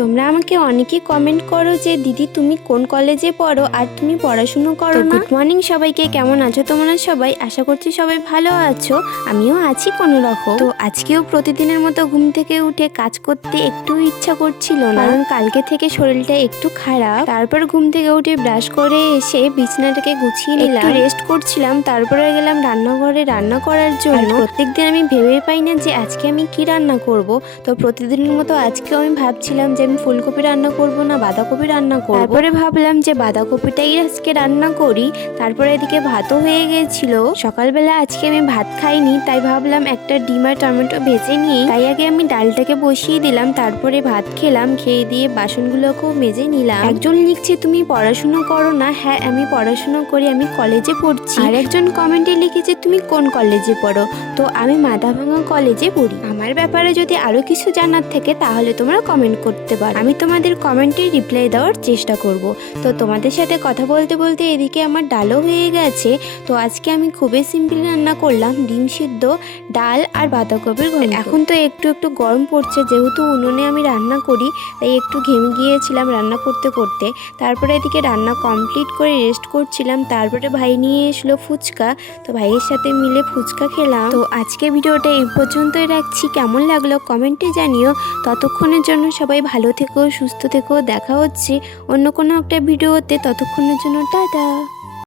তোমরা আমাকে অনেকেই কমেন্ট করো যে দিদি তুমি কোন কলেজে পড়ো আর তুমি পড়াশুনো করো না। গুড মর্নিং সবাইকে, কেমন আছো তোমরা সবাই? আশা করছি সবাই ভালো আছো, আমিও আছি কোনো রকম। তো আজকেও প্রতিদিনের মতো ঘুম থেকে উঠে কাজ করতে একটু ইচ্ছা করছিল না, কারণ কালকে থেকে শরীরটা একটু খারাপ। তারপর ঘুম থেকে উঠে ব্রাশ করে এসে বিছানাটাকে গুছিয়ে নিলাম, একটু রেস্ট করছিলাম। তারপরে গেলাম রান্নাঘরে রান্না করার জন্য। প্রত্যেকদিন আমি ভেবে পাই না যে আজকে আমি কি রান্না করব। তো প্রতিদিনের মতো আজকেও আমি ভাবছিলাম যে আমি ফুলকপি রান্না করব না বাঁধাকপি রান্না করব। তারপরে ভাবলাম যে বাঁধাকপিটাই আজকে রান্না করি। তারপরে এদিকে ভাতও হয়ে গেছিল। সকালবেলা আজকে আমি ভাত খাইনি, তাই ভাবলাম একটা ডিম আর টমেটো ভেজে নিই। তাই আগে আমি ডালটাকে বসিয়ে দিলাম, তারপরে ভাত খেলাম। খেয়ে দিয়ে বাসনগুলোকেও মেজে নিলাম। একজন লিখছে তুমি পড়াশুনো করো না। হ্যাঁ, আমি পড়াশুনো করি, আমি কলেজে পড়ছি। আর একজন কমেন্টে লিখেছে তুমি কোন কলেজে পড়ো। তো আমি মাথাভাঙা কলেজে পড়ি। আমার ব্যাপারে যদি আরো কিছু জানার থাকে তাহলে তোমরা কমেন্ট করতে পারো, আমি তোমাদের কমেন্টে রিপ্লাই দেওয়ার চেষ্টা করব। তো তোমাদের সাথে কথা বলতে বলতে এদিকে আমার ডালও হয়ে গেছে। তো আজকে আমি খুবই সিম্পল রান্না করলাম, ডিম সিদ্ধ, ডাল আর বাঁধাকপির ঘন্ট। এখন তো একটু একটু গরম পড়ছে, যেহেতু উনুনে আমি রান্না করি তাই একটু ঘেমে গিয়েছিলাম রান্না করতে করতে। তারপরে এদিকে রান্না কমপ্লিট করে রেস্ট করছিলাম। তারপরে ভাই নিয়ে এসলো ফুচকা, তো ভাইয়ের সাথে মিলে ফুচকা খেলাম। তো আজকে ভিডিওটা এই পর্যন্তই রাখছি, কেমন লাগলো কমেন্টে জানিও। ততক্ষণের জন্য সবাই ভালো থেকো, সুস্থ থেকো। দেখা হচ্ছে অন্য কোনো একটা ভিডিওতে, ততক্ষণের জন্য টাটা।